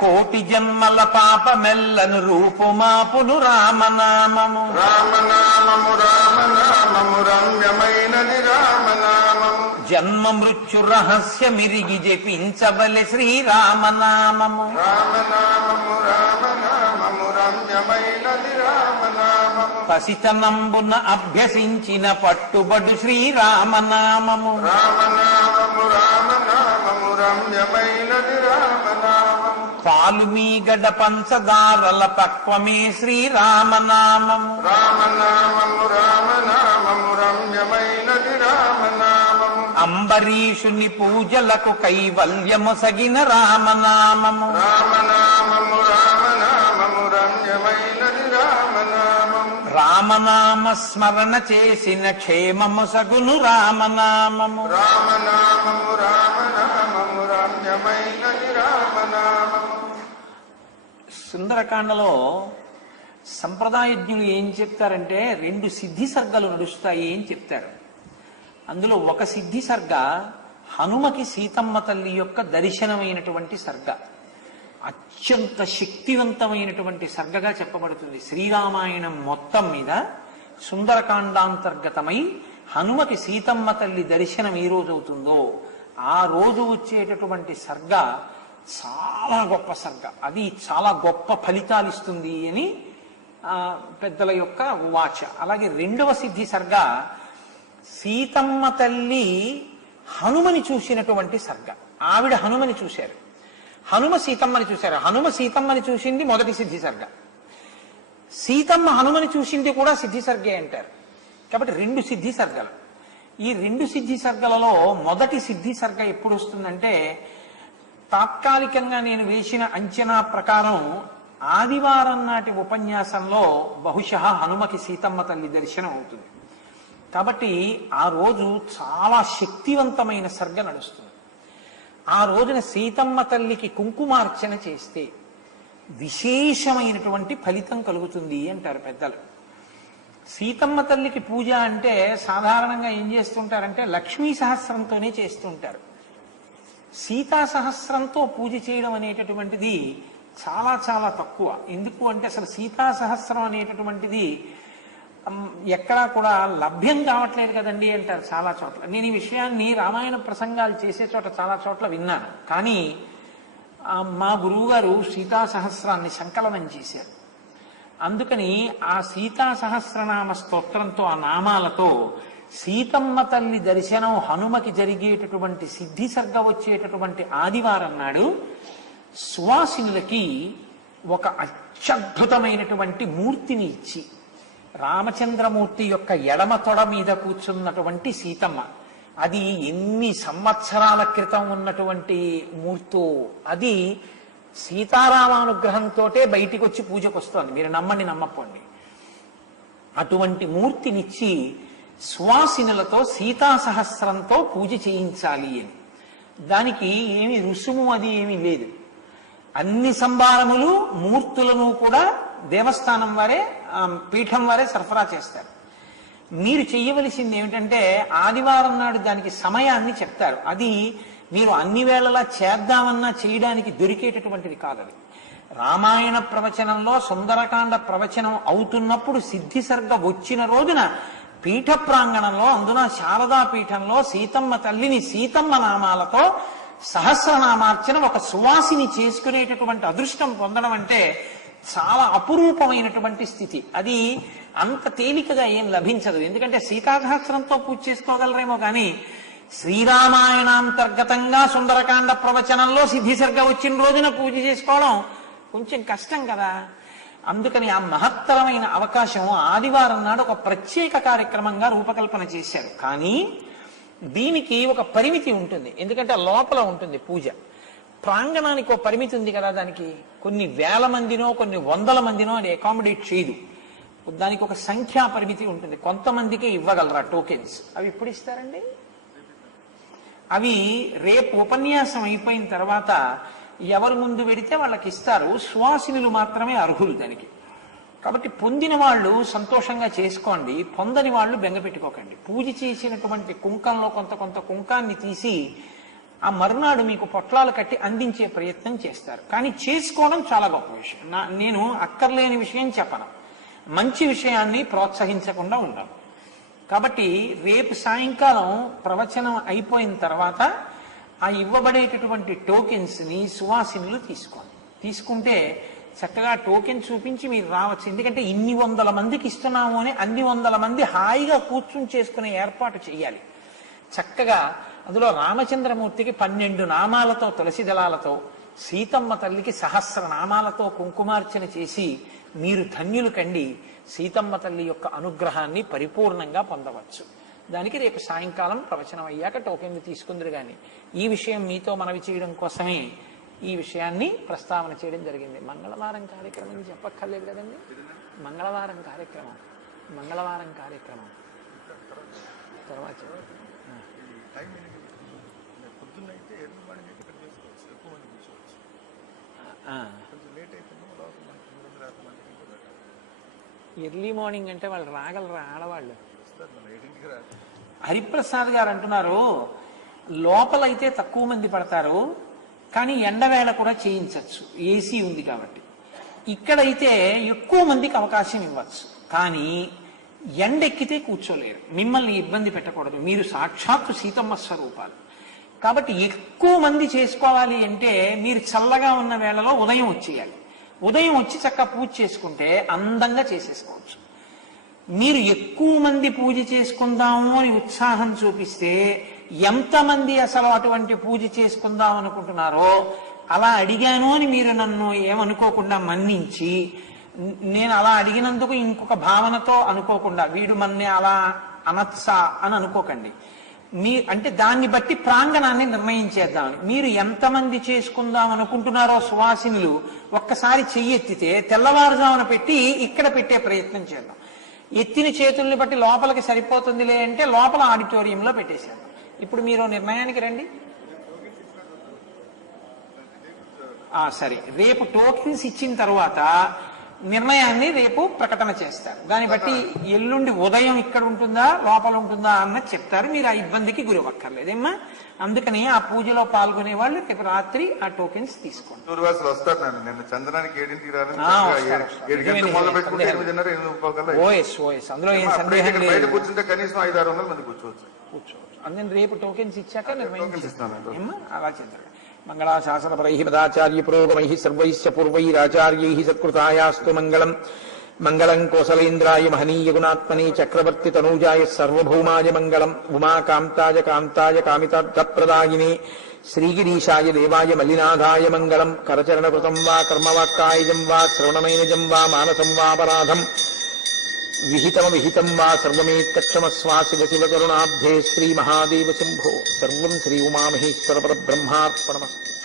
కోటి జన్మల పాపమెల్లను రూపుమాపును రామనామము. రామనామము రామనామము రమ్యమైనది రామనామము. జన్మ మృత్యు రహస్యమిరిగి జపించవలె శ్రీరామనామము. రామనామము రామనామము రమ్యమైనది రామనామము. పసితనంబున అభ్యసించిన పట్టుబడు శ్రీరామనామము. రామనామము రామనామము రమ్యమైనది రామనామము. పాలుమీగడ పంచదారల పక్వమే శ్రీరామనామము. రామనామము రామనామము రమ్యమైనది రామనామము. అంబరీషుని పూజలకు కైవల్యమొసగిన రామనామము. రామనామము రామనామము రమ్యమైనది రామనామము. రామనామ స్మరణ చేసిన క్షేమమొసగును రామనామము. రామనామము రామనామము రమ్యమైనది రామనామము. సుందరకాండలో సంప్రదాయజ్ఞులు ఏం చెప్తారంటే 2 సిద్ధి సర్గలు నడుస్తాయి అని చెప్తారు. అందులో ఒక సిద్ధి సర్గ హనుమకి సీతమ్మ తల్లి యొక్క దర్శనమైనటువంటి సర్గ. అత్యంత శక్తివంతమైనటువంటి సర్గగా చెప్పబడుతుంది. శ్రీరామాయణం మొత్తం మీద సుందరకాండాంతర్గతమై హనుమకి సీతమ్మ తల్లి దర్శనం ఏ రోజు అవుతుందో ఆ రోజు వచ్చేటటువంటి సర్గ చాలా గొప్ప సర్గ. అది చాలా గొప్ప ఫలితాలు ఇస్తుంది అని పెద్దల యొక్క వాచ. అలాగే రెండవ సిద్ధి సర్గ సీతమ్మ తల్లి హనుమని చూసినటువంటి సర్గ. ఆవిడ హనుమని చూశారు, హనుమ సీతమ్మని చూశారు. హనుమ సీతమ్మని చూసింది మొదటి సిద్ధి సర్గ, సీతమ్మ హనుమని చూసింది కూడా సిద్ధి సర్గే అంటారు. కాబట్టి 2 సిద్ధి సర్గలు. ఈ 2 సిద్ధి సర్గలలో మొదటి సిద్ధి సర్గ ఎప్పుడు వస్తుందంటే తాత్కాలికంగా నేను వేసిన అంచనా ప్రకారం ఆదివారం నాటి ఉపన్యాసంలో బహుశः హనుమకి సీతమ్మ తల్లి దర్శనం అవుతుంది. కాబట్టి ఆ రోజు చాలా శక్తివంతమైన సర్గ నడుస్తుంది. ఆ రోజున సీతమ్మ తల్లికి కుంకుమార్చన చేస్తే విశేషమైనటువంటి ఫలితం కలుగుతుంది అంటారు పెద్దలు. సీతమ్మ తల్లికి పూజ అంటే సాధారణంగా ఏం చేస్తుంటారంటే లక్ష్మీ సహస్రంతోనే చేస్తుంటారు. సీతా సహస్రంతో పూజ చేయడం అనేటటువంటిది చాలా చాలా తక్కువ. ఎందుకు అంటే అసలు సీతా సహస్రం అనేటటువంటిది ఎక్కడా కూడా లభ్యం కావట్లేదు కదండి అంటారు చాలా చోట్ల. నేను ఈ విషయాన్ని రామాయణ ప్రసంగాలు చేసే చోట చాలా చోట్ల విన్నాను. కానీ మా గురువు గారు సీతా సహస్రాన్ని సంకలనం చేశారు. అందుకని ఆ సీతా సహస్రనామ స్తోత్రంతో ఆ నామాలతో సీతమ్మ తల్లి దర్శనం హనుమకి జరిగేటటువంటి సిద్ధి సర్గ వచ్చేటటువంటి ఆదివారం నాడు సువాసినులకి ఒక అత్యద్భుతమైనటువంటి మూర్తిని ఇచ్చి రామచంద్రమూర్తి యొక్క ఎడమ తొడ మీద కూర్చున్నటువంటి సీతమ్మ, అది ఎన్ని సంవత్సరాల క్రితం ఉన్నటువంటి మూర్తో అది సీతారామానుగ్రహంతో బయటికి వచ్చి పూజకు వస్తోంది. మీరు నమ్మండి నమ్మపోండి. అటువంటి మూర్తినిచ్చి సువాసినులతో సీతా సహస్రంతో పూజ చేయించాలి అని. దానికి ఏమి రుసుము అది ఏమీ లేదు. అన్ని సంభారములు మూర్తులను కూడా దేవస్థానం వారే పీఠం వారే సరఫరా చేస్తారు. మీరు చెయ్యవలసింది ఏమిటంటే ఆదివారం నాడు దానికి సమయాన్ని చెప్తారు. అది మీరు అన్ని వేళలా చేద్దామన్నా చేయడానికి దొరికేటటువంటిది కాదు. అది రామాయణ ప్రవచనంలో సుందరకాండ ప్రవచనం అవుతున్నప్పుడు సిద్ధి సర్గ వచ్చిన రోజున పీఠ ప్రాంగణంలో అందున శారదా పీఠంలో సీతమ్మ తల్లిని సీతమ్మ నామాలతో సహస్రనామార్చన ఒక సువాసిని చేసుకునేటటువంటి అదృష్టం పొందడం అంటే చాలా అపురూపమైనటువంటి స్థితి. అది అంత తేలికగా ఏం లభించదు. ఎందుకంటే సీతా సహస్రంతో పూజ చేసుకోగలరేమో కానీ శ్రీరామాయణాంతర్గతంగా సుందరకాండ ప్రవచనంలో సిద్ధి సర్గ వచ్చిన రోజున పూజ చేసుకోవడం కొంచెం కష్టం కదా. అందుకని ఆ మహత్తరమైన అవకాశం ఆదివారం నాడు ఒక ప్రత్యేక కార్యక్రమంగా రూపకల్పన చేశారు. కానీ దీనికి ఒక పరిమితి ఉంటుంది. ఎందుకంటే లోపల ఉంటుంది పూజ. ప్రాంగణానికి ఒక పరిమితి ఉంది కదా. దానికి కొన్ని వేల మందినో కొన్ని వందల మందినో అది అకామిడేట్ చేయదు. దానికి ఒక సంఖ్యా పరిమితి ఉంటుంది. కొంతమందికి ఇవ్వగలరా టోకెన్స్. అవి ఎప్పుడు ఇస్తారండి? అవి రేపు ఉపన్యాసం అయిపోయిన తర్వాత ఎవరు ముందు పెడితే వాళ్ళకి ఇస్తారు. సువాసినులు మాత్రమే అర్హులు దానికి. కాబట్టి పొందిన వాళ్ళు సంతోషంగా చేసుకోండి, పొందని వాళ్ళు బెంగ పెట్టుకోకండి. పూజ చేసినటువంటి కుంకంలో కొంత కుంకాన్ని తీసి ఆ మరునాడు మీకు పొట్లాలు కట్టి అందించే ప్రయత్నం చేస్తారు. కానీ చేసుకోవడం చాలా గొప్ప విషయం. నేను అక్కర్లేని విషయం చెప్పను, మంచి విషయాన్ని ప్రోత్సహించకుండా ఉండాలి. కాబట్టి రేపు సాయంకాలం ప్రవచనం అయిపోయిన తర్వాత ఆ ఇవ్వబడేటటువంటి టోకెన్స్ ని సువాసినులు తీసుకోండి. తీసుకుంటే చక్కగా టోకెన్ చూపించి మీరు రావచ్చు. ఎందుకంటే ఇన్ని 100 మందికి ఇస్తున్నాము అని అన్ని 100 మంది హాయిగా కూర్చుని చేసుకునే ఏర్పాటు చేయాలి. చక్కగా అందులో రామచంద్రమూర్తికి 12 నామాలతో తులసి దళాలతో, సీతమ్మ తల్లికి 1000 నామాలతో కుంకుమార్చన చేసి మీరు ధన్యులు కండి సీతమ్మ తల్లి యొక్క అనుగ్రహాన్ని పరిపూర్ణంగా పొందవచ్చు. దానికి రేపు సాయంకాలం ప్రవచనం అయ్యాక టోకెన్లు తీసుకుందరు. కానీ ఈ విషయం మీతో మనవి చేయడం కోసమే ఈ విషయాన్ని ప్రస్తావన చేయడం జరిగింది. మంగళవారం కార్యక్రమం చెప్పక్కర్లేదు కదండి. మంగళవారం కార్యక్రమం తర్వాత ఎర్లీ మార్నింగ్ అంటే వాళ్ళు రాగలరా ఆడవాళ్ళు? హరిప్రసాద్ గారు అంటున్నారు లోపలైతే తక్కువ మంది పడతారు, కానీ ఎండవేళ కూడా చేయించవచ్చు, ఏసీ ఉంది కాబట్టి. ఇక్కడైతే ఎక్కువ మందికి అవకాశం ఇవ్వచ్చు, కానీ ఎండెక్కితే కూర్చోలేరు. మిమ్మల్ని ఇబ్బంది పెట్టకూడదు, మీరు సాక్షాత్తు సీతమ్మ స్వరూపాలు. కాబట్టి ఎక్కువ మంది చేసుకోవాలి అంటే మీరు చల్లగా ఉన్న వేళలో ఉదయం వచ్చేయాలి. ఉదయం వచ్చి చక్కగా పూజ చేసుకుంటే అందంగా చేసేసుకోవచ్చు. మీరు ఎక్కువ మంది పూజ చేసుకుందాము అని ఉత్సాహం చూపిస్తే ఎంతమంది అసలు అటువంటి పూజ చేసుకుందాం అనుకుంటున్నారో అలా అడిగాను అని మీరు నన్ను ఏమనుకోకుండా మన్నించి, నేను అలా అడిగినందుకు ఇంకొక భావనతో అనుకోకుండా వీడు మన్నే అలా అనత్సా అని అనుకోకండి. అంటే దాన్ని బట్టి ప్రాంగణాన్ని నిర్ణయించేద్దామని. మీరు ఎంతమంది చేసుకుందాం అనుకుంటున్నారో సువాసినులు ఒక్కసారి చెయ్యెత్తితే తెల్లవారుజామున పెట్టి ఇక్కడ పెట్టే ప్రయత్నం చేద్దాం. ఎత్తిన చేతుల్ని బట్టి లోపలికి సరిపోతుందిలే అంటే లోపల ఆడిటోరియంలో పెట్టేసేద్దాం. ఇప్పుడు మీరు నిర్ణయానికి రండి. సరే, రేపు టోకెన్స్ ఇచ్చిన తర్వాత నిర్ణయాన్ని రేపు ప్రకటన చేస్తారు. దాన్ని బట్టి ఎల్లుండి ఉదయం ఇక్కడ ఉంటుందా లోపల ఉంటుందా అన్నది చెప్తారు. మీరు ఆ ఇబ్బందికి గురవక్కర్లేదేమ్మా. అందుకని ఆ పూజలో పాల్గొనే వాళ్ళు రేపు రాత్రి ఆ టోకెన్స్ తీసుకోండి. అందులో ఏం సందేహం లేదు, కూర్చోవచ్చు. అందుకని రేపు టోకెన్స్ ఇచ్చాక నిర్ణయించేస్తాను. అలా చేద్దాం. మంగళాశాసనపరైః పదాచార్య పురోగమైః సర్వైశ్చ పూర్వైరాచార్యైః సత్కృతాయాస్తు మంగళం. మంగళం కోసలేంద్రాయ మహనీయ గుణాత్మనే చక్రవర్తి తనూజాయ సర్వభౌమాయ మంగళం. ఉమాకాంతాయ కాంతాయ కామితార్థప్రదాయినే శ్రీగిరీశాయ దేవాయ మల్లినాథాయ మంగళం. కరచరణకృతం వా కర్మవాక్కాయజం వా శ్రవణనైనజం వా మానసం వాపరాధం విహితం వా సర్వమేత్తక్షమస్వా శివ శివ కరుణాబ్ధే శ్రీ మహాదేవ శంభో. సర్వం శ్రీ ఉమామహేశ్వర పరబ్రహ్మార్పణమస్తు.